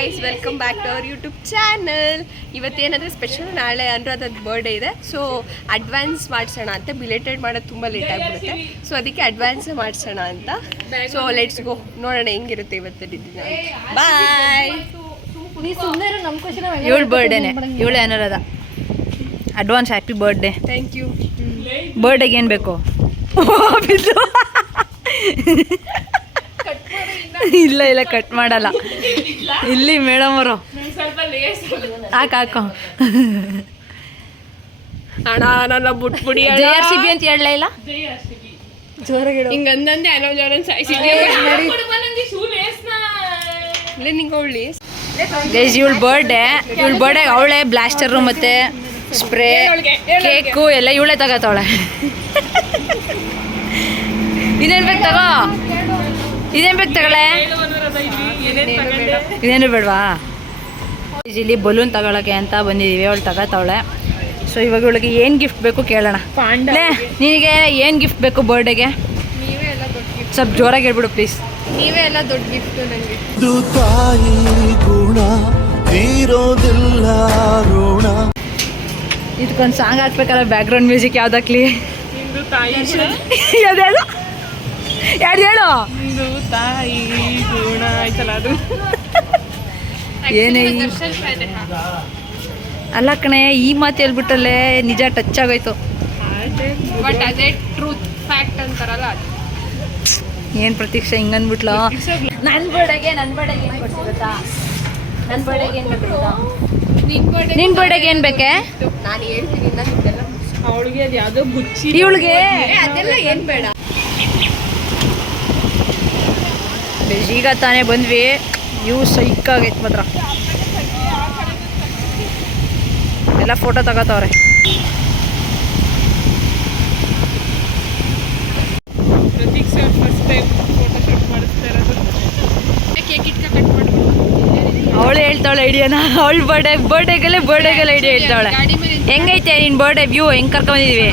Guys, welcome back to our YouTube channel. ಇವತ್ತೇನಂದರೆ special, ನಾಳೆ ಅನುರಾಧದ ಬರ್ಡೇ ಇದೆ. ಸೊ ಅಡ್ವಾನ್ಸ್ ಮಾಡಿಸೋಣ ಅಂತ, ಬಿಲೇಟೆಡ್ ಮಾಡೋದು ತುಂಬ ಲೇಟ್ ಆಗಿಬಿಡುತ್ತೆ. ಸೊ ಅದಕ್ಕೆ ಅಡ್ವಾನ್ಸ್ ಮಾಡಿಸೋಣ ಅಂತ. ಸೊ ಲೆಟ್ಸ್ ಗೋ, ನೋಡೋಣ ಹೆಂಗಿರುತ್ತೆ ಇವತ್ತು ದಿನ. ಬಾಯ್. ಇವಳು ಬರ್ಡೇನೆ, ಇವಳು Anuradha. Advance happy birthday. Thank you. ಬರ್ಡೇಗೆ ಏನು ಬೇಕು? ಇಲ್ಲ ಇಲ್ಲ, ಕಟ್ ಮಾಡಲ್ಲ. ಇಲ್ಲಿ ಮೇಡಮ್ ಅವರು ಹಾಕು ಅಣ್ಣ, ನನ್ನ ಬುಟ್ಬಿಡಿ. JRCB ಅಂತ ಹೇಳಲ ಇಲ್ಲ, ಹಿಂಗಂದಂದೆ ನಿಂಗೆ ಗೈಸ್ ಇವಳು ಬರ್ಡೇ ಅವಳೆ ಬ್ಲಾಸ್ಟರು ಮತ್ತೆ ಸ್ಪ್ರೇ ಕೇಕು ಎಲ್ಲ ಇವಳೇ ತಗೋತಾವಳೆ. ಇದೇನು ಬೇಕು ತಗೋ, ಇದೇನು ಬೇಕು ತಗೊಳ್ಳೆ, ಇದೇನು ಬೇಡವಾ? ಇಲ್ಲಿ ಬಲೂನ್ ತಗೊಳಕ್ಕೆ ಅಂತ ಬಂದಿದ್ದೀವಿ, ಅವಳು ತಗೋತಾವಳೆ. ಸೊ ಇವಾಗ ಇವಳಿಗೆ ಏನು ಗಿಫ್ಟ್ ಬೇಕು ಕೇಳೋಣ. ನಿನಗೆ ಏನು ಗಿಫ್ಟ್ ಬೇಕು ಬರ್ಡೇಗೆ? ಸ್ವಲ್ಪ ಜೋರಾಗಿ ಹೇಳ್ಬಿಡು ಪ್ಲೀಸ್. ನೀವೇ ಎಲ್ಲ ದೊಡ್ಡ ಗಿಫ್ಟ್ ನನಗೆ. ಇದಕ್ಕೊಂದು ಸಾಂಗ್ ಹಾಕ್ಬೇಕಲ್ಲ, ಬ್ಯಾಕ್ಗ್ರೌಂಡ್ ಮ್ಯೂಸಿಕ್ ಯಾವ್ದಾಕ್ಲಿ? ಯಾವ್ದು ಯಾರು ಹೇಳು? ಏನೇ ಅಲ್ಲ ಕಣೆ, ಈ ಮಾತು ಹೇಳ್ಬಿಟ್ಟಲ್ಲೇ ನಿಜ ಟಚ್ ಆಗೋಯ್ತು. ಬಟ್ ಅದೇ ಟ್ರೂತ್ ಫ್ಯಾಕ್ಟ್ ಅಂತಾರಲ್ಲ. ಏನು ಪ್ರತೀಕ್ಷೆ ಹಿಂಗನ್ಬಿಟ್ಲು? ನನ್ನ ಬರ್ಡೇಗೆ ಏನು ಕೊಡ್ಸಿ ಗೊತ್ತಾ? ನನ್ನ ಬರ್ಡೇಗೆ ಏನು ಬೇಕು ಗೊತ್ತಾ? ನಿನ್ನ ಬರ್ಡೇಗೆ ಏನು ಬೇಕೆ? ನಾನು ಹೇಳ್ತೀನಿ, ಅವಳಿಗೆ ಅದು ಯಾವುದೋ ಗುಚ್ಚಿ, ಇವಳಿಗೆ ಅದೆಲ್ಲ ಏನು ಬೇಡ. ಈಗ ತಾನೇ ಬಂದ್ವಿ, ಇವು ಸೈಕಾಗೈತೆ ಮಾತ್ರ. ಎಲ್ಲ ಫೋಟೋ ತಗೋತಾವ್ರೆ. ಅವಳು ಹೇಳ್ತಾವಳೆ ಐಡಿಯಾನ, ಅವಳು ಬರ್ಡೇಗೆಲ್ಲ ಐಡಿಯಾ ಹೇಳ್ತಾವಳೆ. ಹೆಂಗೈತೆ ನಿನ್ನ ಬರ್ಡೇ ವ್ಯೂ? ಹೆಂಗೆ ಕರ್ಕೊಂಡಿದೀವಿ?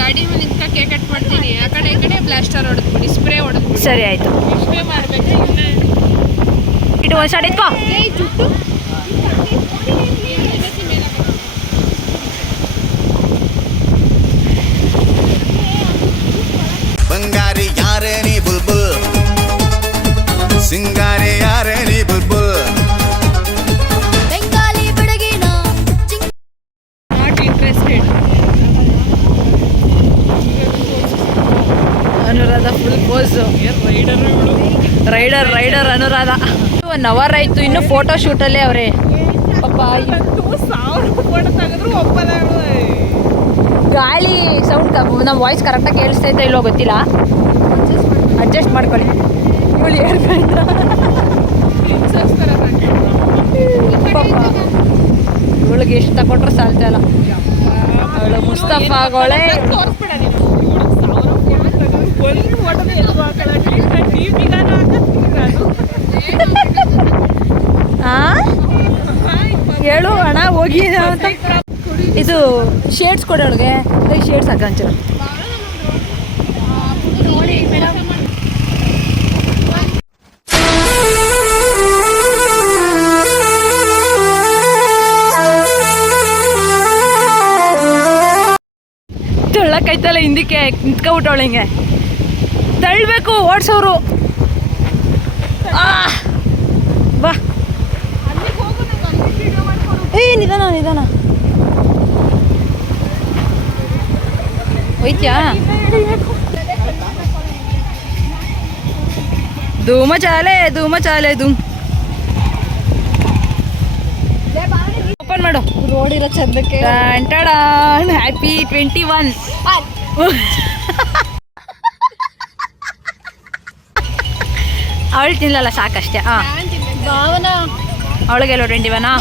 ಗಾಡಿ ಮೇಲೆ ನಿಂತ್ಕ ಕೇಕ್ ಕಟ್ ಮಾಡ್ತೀನಿ. ಆ ಕಡೆ ಈ ಕಡೆ ಬ್ಲಾಸ್ಟರ್ ಹೊಡೆದ್ಬಿಡಿ, ಸ್ಪ್ರೇ ಹೊಡೆದ್ಬಿಡಿ. ಸರಿ ಆಯ್ತು. ಇಷ್ಟೇ ಮಾಡ್ಬೇಕು. ಇಟ್ಟು ಒಂದು ಶಾಟ್ ಇಟ್ಕೋ. ಬಂಗಾರಿ ಯಾರೇ ನೀ ಬುಲ್ಬುಲ್, ಸಿಂಗಾರಿ ಯಾರೇ ನೀ ಬುಲ್ಬುಲ್. ಬೆಂಗಾಲಿ ಬೆಳಗಿನ not interested. Anuradha full pose. Rider Anuradha. 1 hour ಆಯ್ತು, ಇನ್ನು ಫೋಟೋ ಶೂಟಲ್ಲೇ ಅವರೇ. ಪಾಪ 1000 ಫೋಟೋ ತೆಗೆದ್ರು ಒಪ್ಪಲ್ಲ. ಗಾಳಿ ಸೌಂಡ್ ನಮ್ಮ ವಾಯ್ಸ್ ಕರೆಕ್ಟಾಗಿ ಕೇಳಿಸ್ತೈತೆ ಇಲ್ಲೋ ಗೊತ್ತಿಲ್ಲ. ಅಡ್ಜಸ್ಟ್ ಮಾಡ್ಕೊಳ್ಳಿ. ಇವಳು ಹೇಳ್ಬೇಡ ಪಾಪ, ಇವಳಿಗೆ ಎಷ್ಟು ತಗೊಂಡ್ರೆ ಸಾಲ್ತಾ ಇಲ್ಲ. ಅವಳು ಮುಸ್ತಫಾಗೋಳೆ. ಹೇಳು ಅಣ್ಣ ಹೋಗಿ ಅಂತ. ಇದು ಶೇಡ್ಸ್ ಕೊಡಿ ಅವಳಿಗೆ, ಶೇಡ್ಸ್ ಹಾಕಂಚ. ತೊಳ್ಳಕೈತಲ್ಲ ಹಿಂದಕ್ಕೆ ನಿಂತ್ಕೊಬಿಟ್ಟವಳು. ಹಿಂಗೆ ತಳ್ಳಬೇಕು, ಓಡಿಸೋರು. ಬಾ ನಿಧಾನ ಹೋಯ್ತ್ಯಾ? ಧೂಮ ಚಾಲೆ ಧೂಮ್. ಓಪನ್ ಮಾಡು. ರೋಡ್ ಇರೋ ಚಂದಕ್ಕೆ ಹ್ಯಾಪಿ 21. ಅವಳು ತಿನ್ನಲ್ಲ, ಸಾಕಷ್ಟೇ. ಭಾವನಾ ಅವಳಿಗೆಲ್ಲ 21.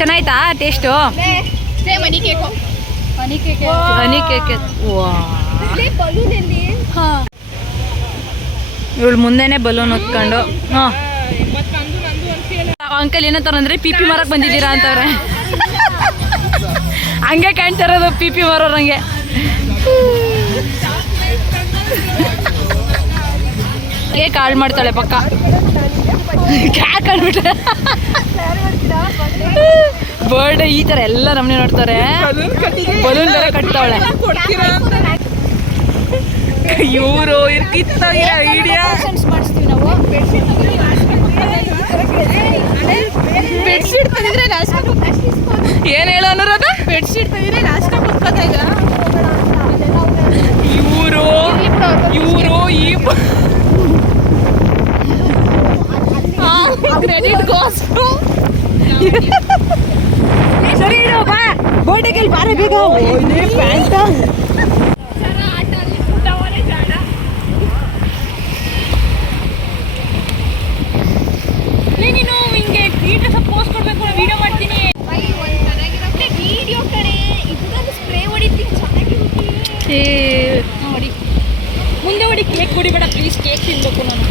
ಚೆನ್ನಾಯ್ತಾ ಟೇಸ್ಟು? Honey cake. ಇವಳು ಮುಂದೆನೆ ಬಲೂನ್ ಹೊತ್ಕೊಂಡು. ಅಂಕಲ್ ಏನಂತಾರಂದ್ರೆ ಪಿಪಿ ಮಾರಕ್ ಬಂದಿದ್ದೀರಾ ಅಂತವ್ರೆ. ಹಂಗೆ ಕಾಣ್ತಾರದು ಪಿಪಿ ಮಾರೋರಂಗೆ. ಕೇಕ್ ಹಾಳು ಮಾಡ್ತಾಳೆ ಪಕ್ಕ. ಕ್ಯಾಕ್ ಅಂದ್ಬಿಟ್ರೆ ಬರ್ಡೇ ಈ ಥರ ಎಲ್ಲ ನಮ್ಮನೆ ನೋಡ್ತಾರೆ. ಬಲೂನ್ ಬೇರೆ ಕಟ್ತಾವಳೆ. ಇವರು ಕಿತ್ತಾಗಿರೋ ಐಡಿಯಾ. ಮಾಡಿಸ್ತೀವಿ ನಾವು. ಬೆಡ್ಶೀಟ್ ತಂದಿದ್ರೆ ಲಾಸ್ಟ್ ಏನ್ ಹೇಳೋ ಅನ್ನೋದ. ಬೆಡ್ಶೀಟ್ ತಂದಿದ್ರೆ ಲಾಸ್ಟ್ ಕುತ್ಕೋತಾಗ ಇವರು ಕ್ರೆಡಿಟ್ ಗೋಸ್ ಟು ಸರಿ ಇಡು ಬಾ. ಬರ್ಡೇಗೆ ಬಾರ ಬೇಗ. ಪ್ಯಾಂಟ ನೀನು ಹಿಂಗೆ ನೀಟಾಗಿ ಪೋಸ್ಟ್ ಕೊಡ್ಬೇಕು. ವಿಡಿಯೋ ಮಾಡ್ತೀನಿ. ವಿಡಿಯೋ ಕಡೆ ಇದನ್ನು ಸ್ಪ್ರೇ ಹೊಡಿತೀನಿ ಚೆನ್ನಾಗಿರುತ್ತೆ. ನೋಡಿ ಮುಂದೆ ಹೊಡಿ. Cake ಕುಡಿಬೇಡ please. ಕೇಕ್ ತಿನ್ಬೇಕು ನಾನು.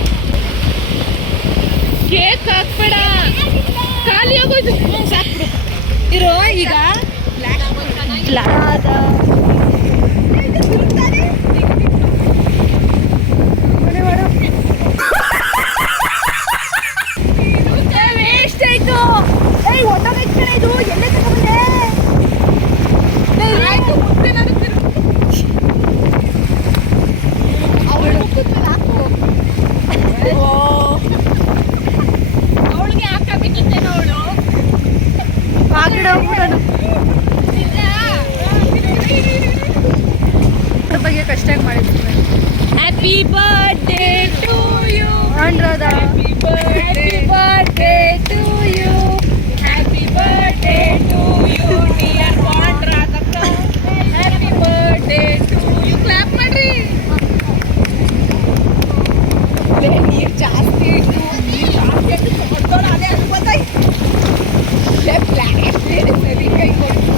ಕೇಕ್ ಹಾಕ್ಬೇಡ, ಖಾಲಿ ಆಗೋಯ್ತು. ಸಾಕ್ಬಿಡು. ಇರೋ ಈಗ ವೇಸ್ಟ್ ಆಯ್ತು. ಇದು ಎಲ್ಲೇ ತಗೊಂಡೆ ಆಯ್ತು. ಅವಳಿಗೆ ಹಾಕಬೇಕಿತ್ತೇನೋ ಅವಳು ಬಗ್ಗೆ ಕಷ್ಟಾಗಿ ಮಾಡಿದ್ವಿ. Happy birthday to you Anuradha. Happy birthday to you. Happy birthday to you dear ಅನುರಾಧಕ್ಕ. Happy birthday to you. Clap ಮಾಡ್ರಿ. ನೀರು ಜಾಸ್ತಿ ಇಟ್ಟು ಅದೇ ಅನ್ಬೋದಾಯ್ತು. ಸರಿ ಕೈ ಕೊಡ್ಕೊಂಡು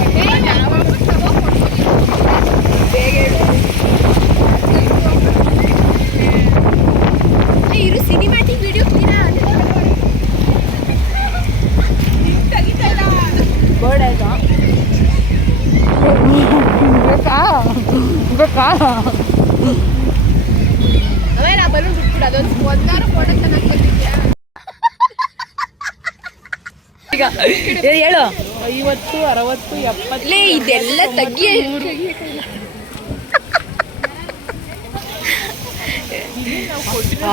ಬೇಗ ಇರು. ಸಿನಿಮ್ಯಾಟಿಕ್ ವಿಡಿಯೋ ಬರ್ಡ್ ಆಯ್ತಾ ಬೇಕಾ ಆಮೇಲೆ ಆ ಬಲೂನ್ ಬಿಟ್ಬಿಡು. ಅದೊಂದು ಒಂದಾರು ಫೋಟೋ ಚೆನ್ನಾಗಿ ಬಂದಿದ್ಯಾ. ಈಗ ಹೇಳು. 50, 60, 70 ಇದೆಲ್ಲ ತಗ್ಗಿ.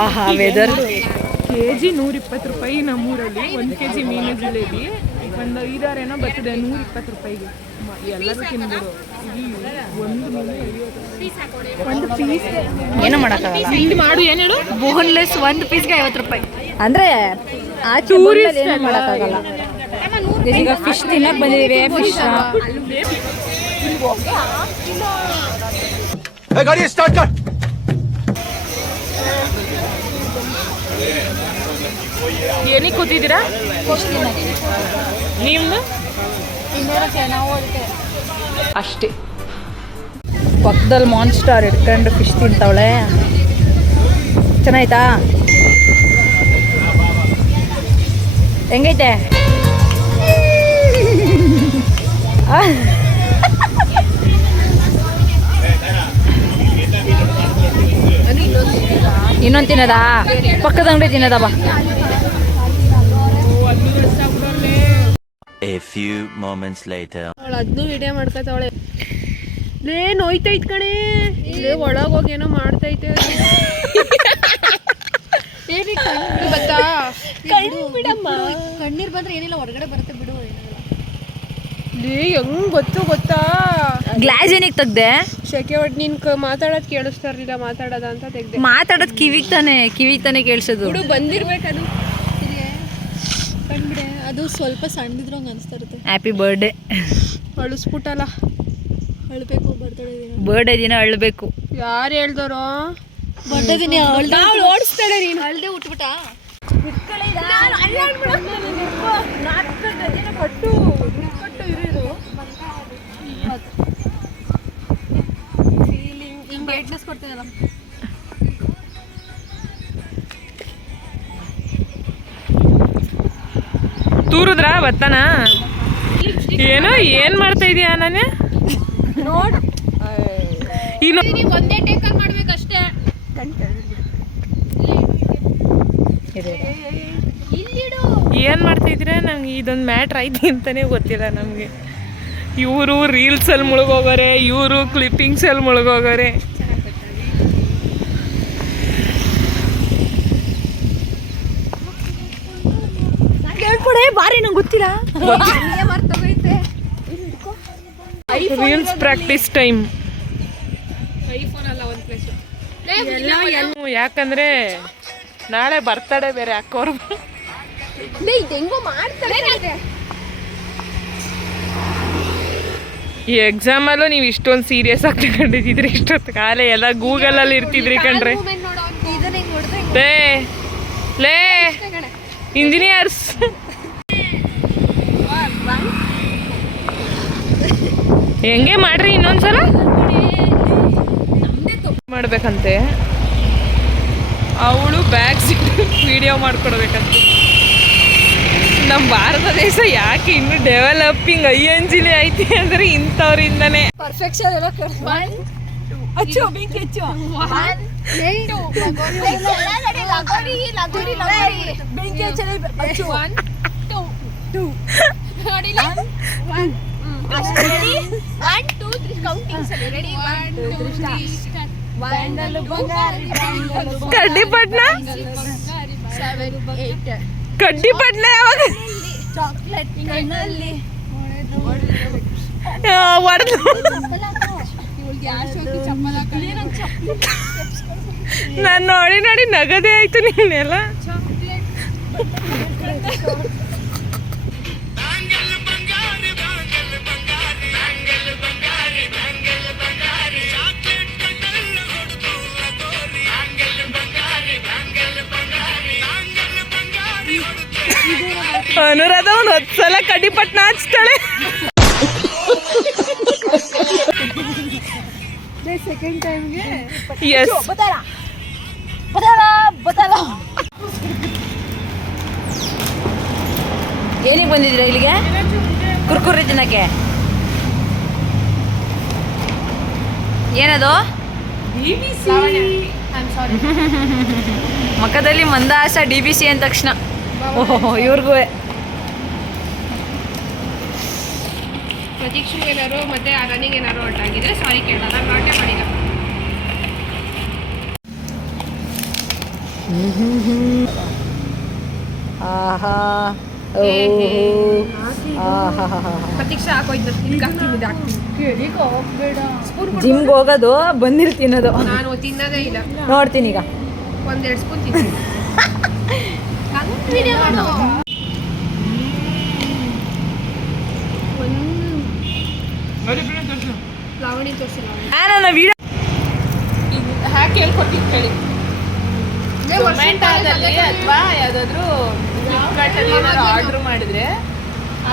ಆಹಾ ವೆದರ್. ಕೆಜಿ 120 ರೂಪಾಯಿ ನಮ್ಮೂರಲ್ಲಿ. 1 ಕೆಜಿ ಮೀನು ಜಿಲೇಬಿ ಒಂದು 5-6 ಬರ್ತದೆ 120 ರೂಪಾಯಿಗೆ. ಎಲ್ಲರೂ ತಿನ್ಬೋದು. ಒಂದು ಪೀಸ್ ಏನೋ ಮಾಡೋಕ್ಕಾಗಲ್ಲ. ಇಲ್ಲಿ ಮಾಡು. ಏನು ಹೇಳು. ಬೋನ್ಲೆಸ್ ಒಂದು ಪೀಸ್ಗೆ 50 ರೂಪಾಯಿ ಅಂದರೆ ಆಚೆ ಏನೂ ಮಾಡೋಕ್ಕಾಗಲ್ಲ. ಈಗ ಫಿಶ್ ತಿನ್ನಕ್ಕೆ ಬಂದಿದ್ದೀವಿ. ಫಿಶ್ ಗಾಡಿ ಸ್ಟಾರ್ಟ್ ಕರ್. ಏನಕ್ಕೆ ಕೂತಿದ್ದೀರಾ? ನಿಮ್ದು ಅಷ್ಟೇ. ಪಕ್ಕದಲ್ಲಿ ಮಾನ್ಸ್ಟಾರ್ ಇಟ್ಕೊಂಡು ಫಿಶ್ ತಿಂತಾವಳೆ. ಚೆನ್ನಾಯ್ತಾ? ಹೆಂಗೈತೆ? ಇನ್ನೊಂದು ತಿನ್ನೋದಾ? ಪಕ್ಕದ ಅಂಗಡಿ ತಿನ್ನೋದಾ? ಬಾ. A few moments later. ಅವಳು ಅದನ್ನೂ ವಿಡಿಯೋ ಮಾಡ್ಕೊತಾವಳೆ. ಲೇ ನೋಯ್ತೈತ್ ಕಣೆ. ಲೇ ಒಳಗೋಗಿ ಏನೋ ಮಾಡ್ತೈತೆ. ಕಣ್ಣೀರ್ ಬಂದ್ರೆ ಏನಿಲ್ಲ, ಹೊರಗಡೆ ಬರುತ್ತೆ ಬಿಡು. ಲೇ ಹೆಂಗ್ ಗೊತ್ತಾ? ಗ್ಲಾಸ್ ಏನಕ್ಕೆ ತೆಗ್ದೆ? ಶೆಕೆ ಹೊಡ್ ನೀನ್ ಮಾತಾಡೋದು ಕೇಳಿಸ್ತಾ ಇರ್ಲಿಲ್ಲ. ಮಾತಾಡೋದ ಅಂತ ತೆಗ್ದೆ. ಮಾತಾಡೋದು ಕಿವಿಗೆ ತಾನೇ ಕೇಳಿಸೋದು. ಹುಡು ಬಂದಿರ್ಬೇಕದು. ಕಂಡ್ಬಿಡೆ ಅದು ಸ್ವಲ್ಪ ಸಣ್ಣದಿದ್ರು ಹಂಗೆ ಅನಿಸ್ತಾ ಇರುತ್ತೆ. Happy birthday. ಅಳಿಸ್ಬಿಟ್ಟಲ್ಲ. ಅಳ್ಬೇಕು ಬರ್ತಡೇ ದಿನ. ಬರ್ಡೇ ದಿನ ಅಳ್ಬೇಕು. ಯಾರು ಹೇಳ್ದವ್ರು? ಬರ್ತಡೇ ದಿನ ಓಡಿಸ್ತಾಳೆ ನೀನು. ಅಳ್ದೆ ಉಟ್ಬಿಟ್ಟ. ಬ್ರೈಟ್ನೆಸ್ ಕೊಡ್ತೀನಲ್ಲ. ತೂರುದ್ರಾ ಬತ್ತಾನ? ಏನೋ ಏನ್ ಮಾಡ್ತಾ ಇದೀಯಾ? ನಾನು ನೋಡು ಇನ್ನು ಒಂದೇ ಟೇಕಲ್ಲಿ ಮಾಡ್ಬೇಕಷ್ಟೇ. ಏನು ಮಾಡ್ತಿದ್ರೆ ನಮ್ಗೆ ಇದೊಂದು ಮ್ಯಾಟ್ರ್ ಐತಿ ಅಂತಲೇ ಗೊತ್ತಿಲ್ಲ ನಮಗೆ. ಇವರು ರೀಲ್ಸಲ್ಲಿ ಮುಳುಗೋಗೋರೆ, ಇವರು ಕ್ಲಿಪ್ಪಿಂಗ್ಸಲ್ಲಿ ಮುಳುಗೋಗೋರೆ. ಹೇಳ್ಕೊಡೆ ಬಾರಿ ನಂಗೆ ಗೊತ್ತಿಲ್ಲ. Reels practice time. ಯಾಕಂದ್ರೆ ನಾಳೆ ಬರ್ತಡೇ ಬೇರೆ ಅಕ್ಕೋರು. ಈ ಎಕ್ಸಾಮಲ್ಲೂ ನೀವು ಇಷ್ಟೊಂದು ಸೀರಿಯಸ್ ಆಗಿ ತಗೊಂಡಿದ್ರಿ. ಇಷ್ಟೊತ್ತು ಕಾಲೇ ಎಲ್ಲ ಗೂಗಲಲ್ಲಿ ಇರ್ತಿದ್ರಿ ಕಣ್ರಿ. ಲೇ ಇಂಜಿನಿಯರ್ಸ್ ಹೆಂಗೆ ಮಾಡ್ರಿ ಇನ್ನೊಂದ್ಸಲ ಮಾಡ್ಬೇಕಂತೆ. ಅವಳು ಬ್ಯಾಗ್ ಸೀಟ್ ವಿಡಿಯೋ ಮಾಡ್ಕೊಡ್ಬೇಕಂತೆ. ನಮ್ಮ ಭಾರತ ದೇಶ ಯಾಕೆ ಇನ್ನು ಡೆವಲಪಿಂಗ್ ಐಎನ್ಜಿಲಿ ಐತಿ ಅಂದ್ರೆ ಇಂಥವ್ರಿಂದನೇ. ಪರ್ಫೆಕ್ಷನ್ ಎಲ್ಲ ಅಚ್ಚು ಬೆಂಕಿ ಹೆಚ್ಚು ಬೆಂಕಿ ಹಚ್ಚು ಕಡ್ಡಿಪಟ್ನ ಕಡ್ಡಿಪಟ್ನ ಯಾವಾಗ ಹೊಡೆದು ನಾನು ನೋಡಿ ನೋಡಿ ನಗದೇ ಆಯ್ತು ನಿನ್ನೆಲ್ಲ. ಅನುರಾಧ ಒಂದು 10 ಸಲ ಕಡ್ಡಿಪಟ್ನ ಹಚ್ತಾಳೆ. ಸೆಕೆಂಡ್ ಟೈಮ್ಗೆ ಎಸ್ ಏನಿಗೆ ಬಂದಿದ್ದೀರಾ ಇಲ್ಲಿಗೆ? ಕುರ್ಕುರಿ ತಿನ್ನಕ್ಕೆ. ಏನದು? ಮಕ್ಕದಲ್ಲಿ ಮಂದಾಸ DBC ಅಂದ ತಕ್ಷಣ ಓಹೋ ಇವ್ರಿಗೂ ಪ್ರತೀಕ್ಷೆಗೆ ಏನಾರು ಮತ್ತೆ ರನ್ನಿಂಗ್ ಏನಾರು ಹೊರಟಾಗಿದ್ರೆ ಸಾರಿ ಕೇಳಲ್ಲ, ನಾನು ನಾಟೆ ಮಾಡಿಲ್ಲ. ಆಹಾ ಪ್ರತೀಕ್ಷೆ ಹಾಕೋಯ್ತು ಜಿಮ್ಗೆ ಹೋಗೋದು ಬಂದಿರ್ ತಿನ್ನೋದು. ನಾನು ತಿನ್ನೋದೇ ಇಲ್ಲ. ನೋಡ್ತೀನಿ ಈಗ 1-2 ಸ್ಪೂನ್ ತಿಂತೀನಿ. ಲಾವಣಿ ತೋರಿಸಿಲ್ಲ ನನ್ನ ವಿಡಿಯೋ ಹ್ಯಾಕ್ ಹೇಳ್ಕೊಟ್ಟಿದ್ದು ಕೇಳಿ. ಝೊಮ್ಯಾಟೋದಲ್ಲಿ ಅಥವಾ ಯಾವುದಾದ್ರೂ ಫ್ಲಿಪ್ಕಾರ್ಟಲ್ಲಿ ಏನಾದ್ರು ಆರ್ಡ್ರ್ ಮಾಡಿದ್ರೆ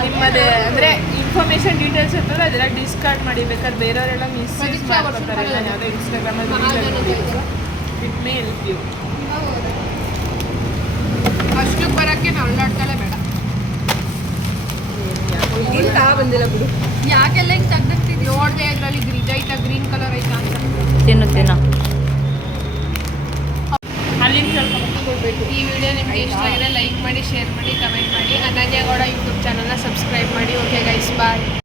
ನಿಮ್ಮದೇ ಅಂದರೆ ಇನ್ಫಾರ್ಮೇಷನ್ ಡೀಟೇಲ್ಸ್ ಇರ್ತದೆ, ಅದೆಲ್ಲ ಡಿಸ್ಕಾರ್ಡ್ ಮಾಡಿ. ಬೇಕಾದ್ರೆ ಬೇರೆಯವರೆಲ್ಲ ಮಿಸ್ಯೂಸ್ ಮಾಡ್ಕೊತಾರೆ. ನಾನು ಯಾವುದೋ ಇನ್ಸ್ಟಾಗ್ರಾಮಲ್ಲಿ ಇಟ್ ಮೇ ಹೆಲ್ಪ್ ಯು. ಅಷ್ಟಕ್ಕೆ ಬರೋಕ್ಕೆ ನಾನು ಅಲ್ಲಾಡ್ತಲೇ ಬೇಡ. ಇಲ್ಲ ಬಂದಿಲ್ಲ ಬಿಡು. ಯಾಕೆಲ್ಲ ಹಿಂಗೆ ತೆಗ್ದಿರ್ತಿದ್ವಿ? ನೋಡಿದೆ ಅದರಲ್ಲಿ ಇದೈತಾ ಗ್ರೀನ್ ಕಲರ್ ಐತಾ ಅಂತ. ತಿನ್ನು ಅಲ್ಲಿಂದ ಕೇಳ್ಕೊಂಡು ಈ ವಿಡಿಯೋ ನಿಮ್ಗೆ ಇಷ್ಟ ಆಗಿದೆ ಲೈಕ್ ಮಾಡಿ, ಶೇರ್ ಮಾಡಿ.